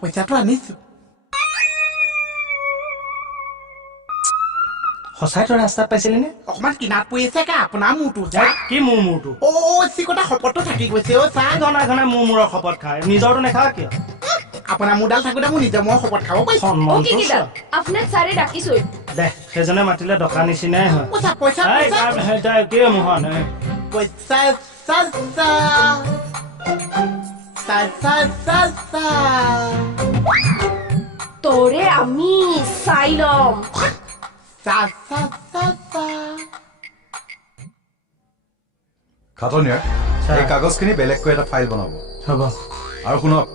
পইচাটো আনিছো সঁচাই তই ৰাস্তাত পাইছিলি নে অকমান কিনাত পৰি আছে কা আপোনাৰ মূৰটো চা কি মূৰটো চিকটা শপতটো থাকি গৈছে চা ঘনাই ঘনাই মূৰৰ শপত খায় নিজৰটো নেখা কিয় আপোনাৰ মোৰডাল থাকোঁতে মোৰ নিজৰ মই শপত খাব পাৰিছো আপোনাক ছাৰে ডাকিছোঁ দে সেইজনে মাতিলে ডকা নিচিনাই হয় কি মোহন পইচা তোৰে আমি চাই ল'ম খাটনিয়াৰ এই কাগজখিনি বেলেগকৈ এটা ফাইল বনাব হ'ব আৰু শুনক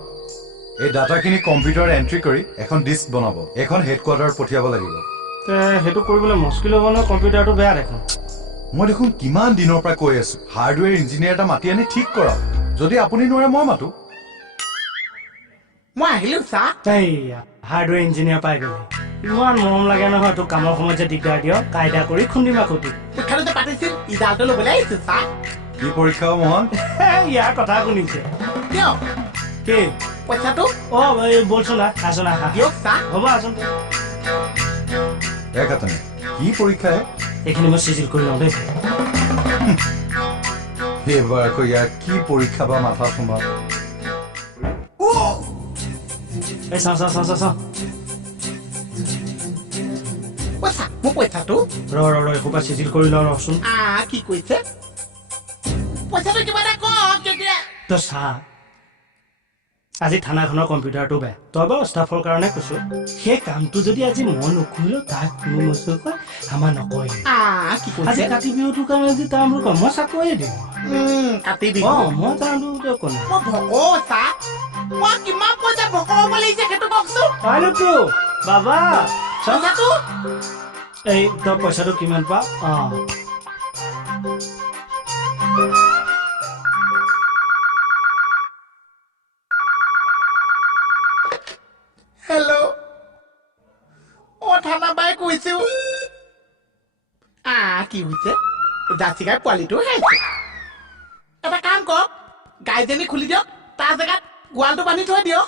এই ডাটাখিনি কম্পিউটাৰত এণ্ট্ৰি কৰি এখন ডিস্ক বনাব এখন হেডকোৱাৰ্টাৰত পঠিয়াব লাগিব সেইটো কৰিবলৈ মুস্কিল হ'ব নহয় কম্পিউটাৰটো বেয়া দেখোন মই দেখোন কিমান দিনৰ পৰা কৈ আছো হাৰ্ডৱেৰ ইঞ্জিনিয়াৰ এটা মাতি আনি ঠিক কৰক যদি আপুনি নোৱাৰে মই মাতো মই আহিলো চা হাৰ্ডৱেৰ ইঞ্জিনিয়াৰ পাই গ'লি ইমান মৰম লাগে নহয় তোক কামৰ সময়ত যে দিগদাৰ দিয় কাইদা কৰি খুন্দিম আকৌ তোক পৰীক্ষাটো যে পাতিছিল ৰিজাল্টটো ল'বলৈ আহিছো চা কি পৰীক্ষা মোহন ইয়াৰ কথা শুনিছে কিয় কি পইচাটো বলচোন আছোন দিয়ক চা হ'ব আছোন খাটনি কি পৰীক্ষা এইখিনি মই চিজিল কৰি লওঁ দেই এইবাৰ আকৌ ইয়াৰ কি পৰীক্ষা বা মাথা সোমা এই চাওঁ মোৰ পইচাটো এসোপা চিজিল কৰি লওঁ ৰচোন কি কৈছে পইচাটো কিবা এটা কওক কেতিয়া তই চা আজি থানাখনৰ কম্পিউটাৰটো বেয়া তই বাৰু ষ্টাফৰ কাৰণে কৈছো সেই কামটো যদি আজি মই নকৰিলো তাক কোনো বস্তু কয় আমাৰ নকয় কি কৈছে আজি কাতি বিহুটোৰ কাৰণে যদি তাৰ মোক কয় মই চাকৰিয়ে দিম কাতি বিহু মই তাৰ কওঁ মই চা মই কিমান পইচা ভক হ'ব লাগিছে সেইটো কওকচোন পাৰিতো বাবা পইচাটো এই তই পইচাটো কিমান পা হেল্ল' থানা বাই কৈছো কি হৈছে জাৰ্চি গাই পোৱালিটো খাইছে এটা কাম কৰক গাইজনী খুলি দিয়ক তাৰ জেগাত গোৱালটো বান্ধি থৈ দিয়ক